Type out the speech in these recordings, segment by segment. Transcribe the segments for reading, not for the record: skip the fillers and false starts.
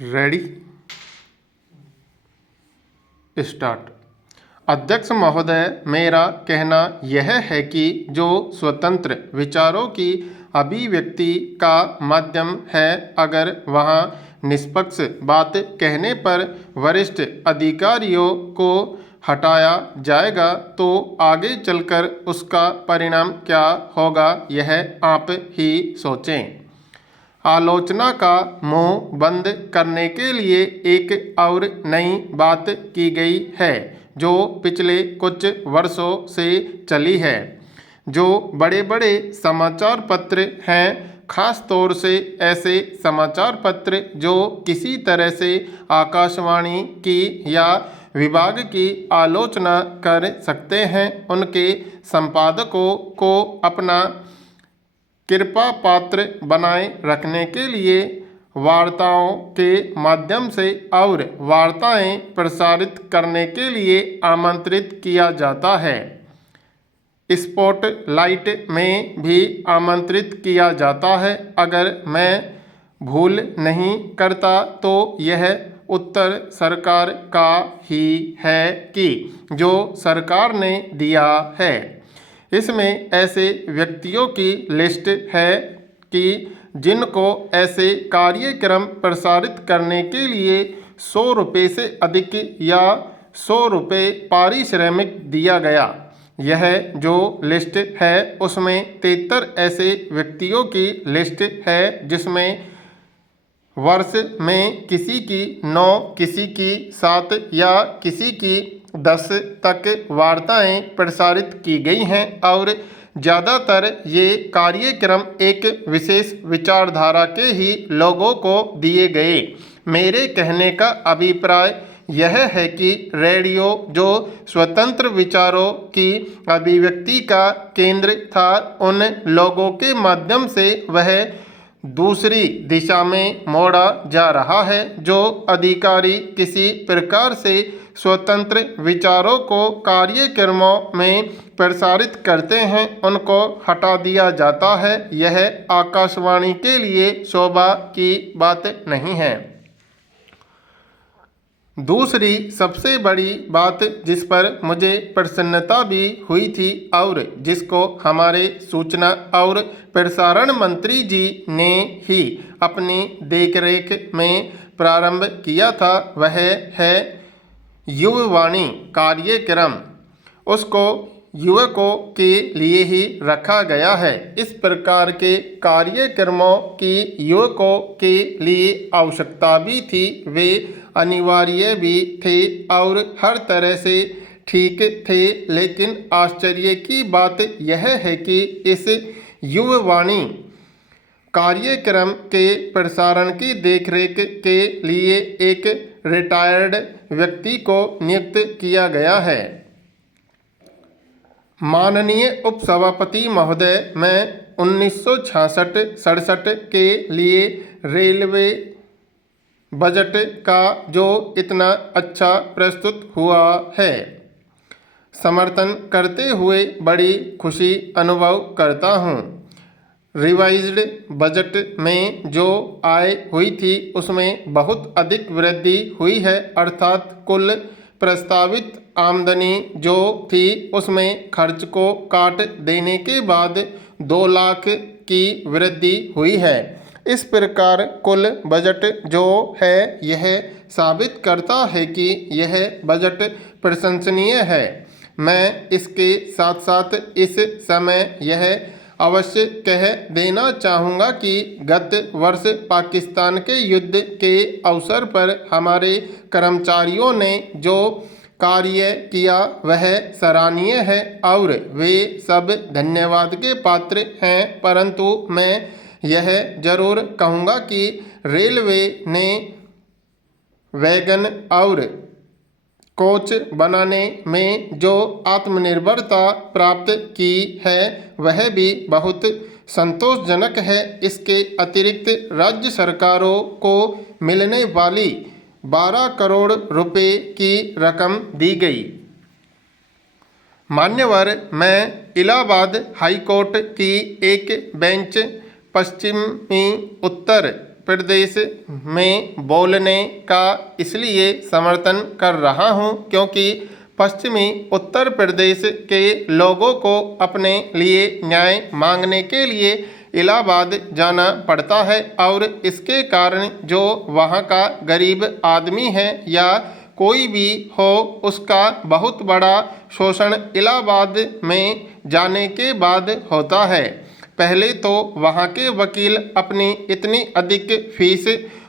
Ready start. अध्यक्ष महोदय, मेरा कहना यह है कि जो स्वतंत्र विचारों की अभिव्यक्ति का माध्यम है, अगर वहाँ निष्पक्ष बात कहने पर वरिष्ठ अधिकारियों को हटाया जाएगा तो आगे चलकर उसका परिणाम क्या होगा, यह आप ही सोचें। आलोचना का मुंह बंद करने के लिए एक और नई बात की गई है जो पिछले कुछ वर्षों से चली है। जो बड़े बड़े समाचार पत्र हैं, खास तौर से ऐसे समाचार पत्र जो किसी तरह से आकाशवाणी की या विभाग की आलोचना कर सकते हैं, उनके संपादकों को अपना कृपा पात्र बनाए रखने के लिए वार्ताओं के माध्यम से और वार्ताएं प्रसारित करने के लिए आमंत्रित किया जाता है। स्पॉटलाइट में भी आमंत्रित किया जाता है। अगर मैं भूल नहीं करता तो यह उत्तर सरकार का ही है कि जो सरकार ने दिया है। इसमें ऐसे व्यक्तियों की लिस्ट है कि जिनको ऐसे कार्यक्रम प्रसारित करने के लिए 100 रुपये से अधिक या 100 रुपये पारिश्रमिक दिया गया। यह जो लिस्ट है उसमें 73 ऐसे व्यक्तियों की लिस्ट है जिसमें वर्ष में किसी की 9, किसी की 7 या किसी की 10 तक वार्ताएं प्रसारित की गई हैं और ज़्यादातर ये कार्यक्रम एक विशेष विचारधारा के ही लोगों को दिए गए। मेरे कहने का अभिप्राय यह है कि रेडियो जो स्वतंत्र विचारों की अभिव्यक्ति का केंद्र था, उन लोगों के माध्यम से वह दूसरी दिशा में मोड़ा जा रहा है। जो अधिकारी किसी प्रकार से स्वतंत्र विचारों को कार्यक्रमों में प्रसारित करते हैं, उनको हटा दिया जाता है। यह आकाशवाणी के लिए शोभा की बात नहीं है। दूसरी सबसे बड़ी बात जिस पर मुझे प्रसन्नता भी हुई थी और जिसको हमारे सूचना और प्रसारण मंत्री जी ने ही अपनी देखरेख में प्रारंभ किया था, वह है युववाणी कार्यक्रम। उसको युवकों के लिए ही रखा गया है। इस प्रकार के कार्यक्रमों की युवकों के लिए आवश्यकता भी थी, वे अनिवार्य भी थे और हर तरह से ठीक थे। लेकिन आश्चर्य की बात यह है कि इस युववाणी कार्यक्रम के प्रसारण की देखरेख के लिए एक रिटायर्ड व्यक्ति को नियुक्त किया गया है। माननीय उपसभापति महोदय, मैं 1966-67 के लिए रेलवे बजट का जो इतना अच्छा प्रस्तुत हुआ है, समर्थन करते हुए बड़ी खुशी अनुभव करता हूँ। रिवाइज्ड बजट में जो आय हुई थी उसमें बहुत अधिक वृद्धि हुई है, अर्थात कुल प्रस्तावित आमदनी जो थी उसमें खर्च को काट देने के बाद 2 लाख की वृद्धि हुई है। इस प्रकार कुल बजट जो है यह साबित करता है कि यह बजट प्रशंसनीय है। मैं इसके साथ साथ इस समय यह अवश्य कह देना चाहूँगा कि गत वर्ष पाकिस्तान के युद्ध के अवसर पर हमारे कर्मचारियों ने जो कार्य किया वह सराहनीय है और वे सब धन्यवाद के पात्र हैं। परंतु मैं यह जरूर कहूँगा कि रेलवे ने वैगन और कोच बनाने में जो आत्मनिर्भरता प्राप्त की है वह भी बहुत संतोषजनक है। इसके अतिरिक्त राज्य सरकारों को मिलने वाली 12 करोड़ रुपए की रकम दी गई। मान्यवर, मैं इलाहाबाद हाई कोर्ट की एक बेंच पश्चिमी उत्तर प्रदेश में बोलने का इसलिए समर्थन कर रहा हूं क्योंकि पश्चिमी उत्तर प्रदेश के लोगों को अपने लिए न्याय मांगने के लिए इलाहाबाद जाना पड़ता है और इसके कारण जो वहाँ का गरीब आदमी है या कोई भी हो उसका बहुत बड़ा शोषण इलाहाबाद में जाने के बाद होता है। पहले तो वहाँ के वकील अपनी इतनी अधिक फीस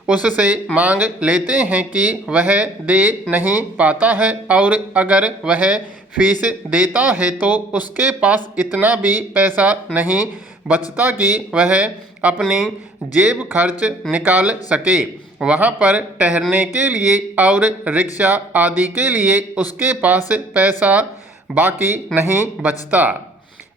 उससे मांग लेते हैं कि वह दे नहीं पाता है और अगर वह फीस देता है तो उसके पास इतना भी पैसा नहीं बचता कि वह अपनी जेब खर्च निकाल सके। वहाँ पर ठहरने के लिए और रिक्शा आदि के लिए उसके पास पैसा बाकी नहीं बचता।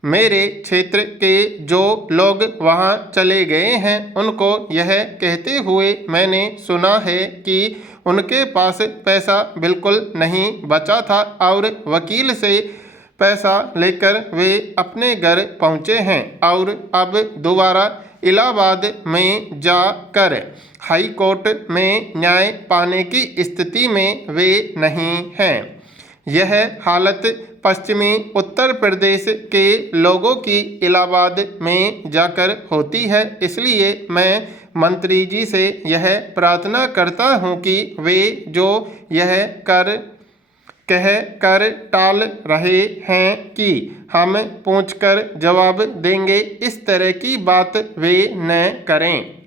मेरे क्षेत्र के जो लोग वहाँ चले गए हैं उनको यह कहते हुए मैंने सुना है कि उनके पास पैसा बिल्कुल नहीं बचा था और वकील से पैसा लेकर वे अपने घर पहुँचे हैं और अब दोबारा इलाहाबाद में जाकर हाई कोर्ट में न्याय पाने की स्थिति में वे नहीं हैं। यह हालत पश्चिमी उत्तर प्रदेश के लोगों की इलाहाबाद में जाकर होती है। इसलिए मैं मंत्री जी से यह प्रार्थना करता हूं कि वे जो यह कह कर टाल रहे हैं कि हम पूछकर जवाब देंगे, इस तरह की बात वे न करें।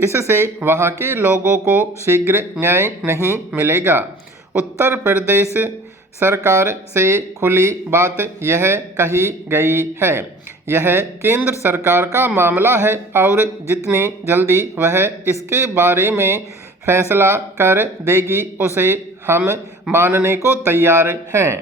इससे वहाँ के लोगों को शीघ्र न्याय नहीं मिलेगा। उत्तर प्रदेश सरकार से खुली बात यह कही गई है। यह केंद्र सरकार का मामला है और जितनी जल्दी वह इसके बारे में फैसला कर देगी उसे हम मानने को तैयार हैं।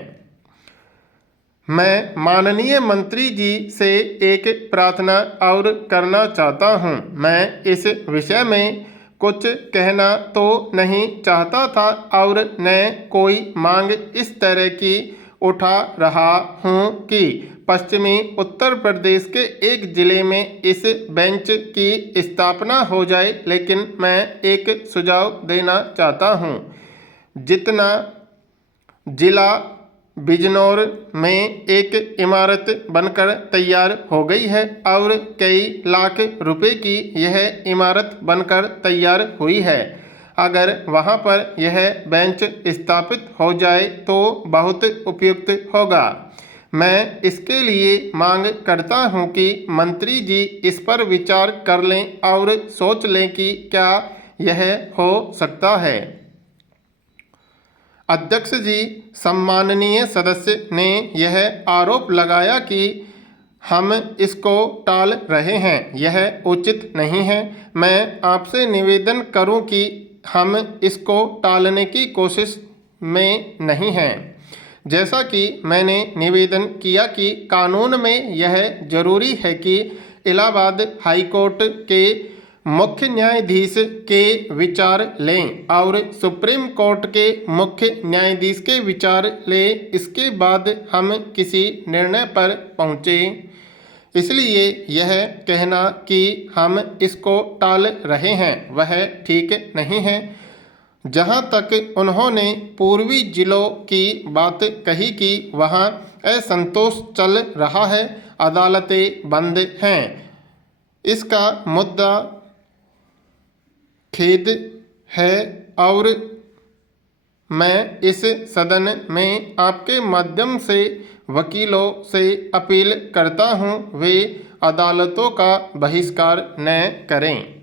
मैं माननीय मंत्री जी से एक प्रार्थना और करना चाहता हूं। मैं इस विषय में कुछ कहना तो नहीं चाहता था और न कोई मांग इस तरह की उठा रहा हूं कि पश्चिमी उत्तर प्रदेश के एक ज़िले में इस बेंच की स्थापना हो जाए, लेकिन मैं एक सुझाव देना चाहता हूं। जितना ज़िला बिजनौर में एक इमारत बनकर तैयार हो गई है और कई लाख रुपए की यह इमारत बनकर तैयार हुई है। अगर वहां पर यह बेंच स्थापित हो जाए तो बहुत उपयुक्त होगा। मैं इसके लिए मांग करता हूं कि मंत्री जी इस पर विचार कर लें और सोच लें कि क्या यह हो सकता है। अध्यक्ष जी, सम्माननीय सदस्य ने यह आरोप लगाया कि हम इसको टाल रहे हैं। यह उचित नहीं है। मैं आपसे निवेदन करूं कि हम इसको टालने की कोशिश में नहीं हैं। जैसा कि मैंने निवेदन किया कि कानून में यह जरूरी है कि इलाहाबाद हाई कोर्ट के मुख्य न्यायाधीश के विचार लें और सुप्रीम कोर्ट के मुख्य न्यायाधीश के विचार लें। इसके बाद हम किसी निर्णय पर पहुँचें। इसलिए यह कहना कि हम इसको टाल रहे हैं वह ठीक नहीं है। जहाँ तक उन्होंने पूर्वी जिलों की बात कही कि वहाँ असंतोष चल रहा है, अदालतें बंद हैं, इसका मुद्दा खेद है और मैं इस सदन में आपके माध्यम से वकीलों से अपील करता हूं वे अदालतों का बहिष्कार न करें।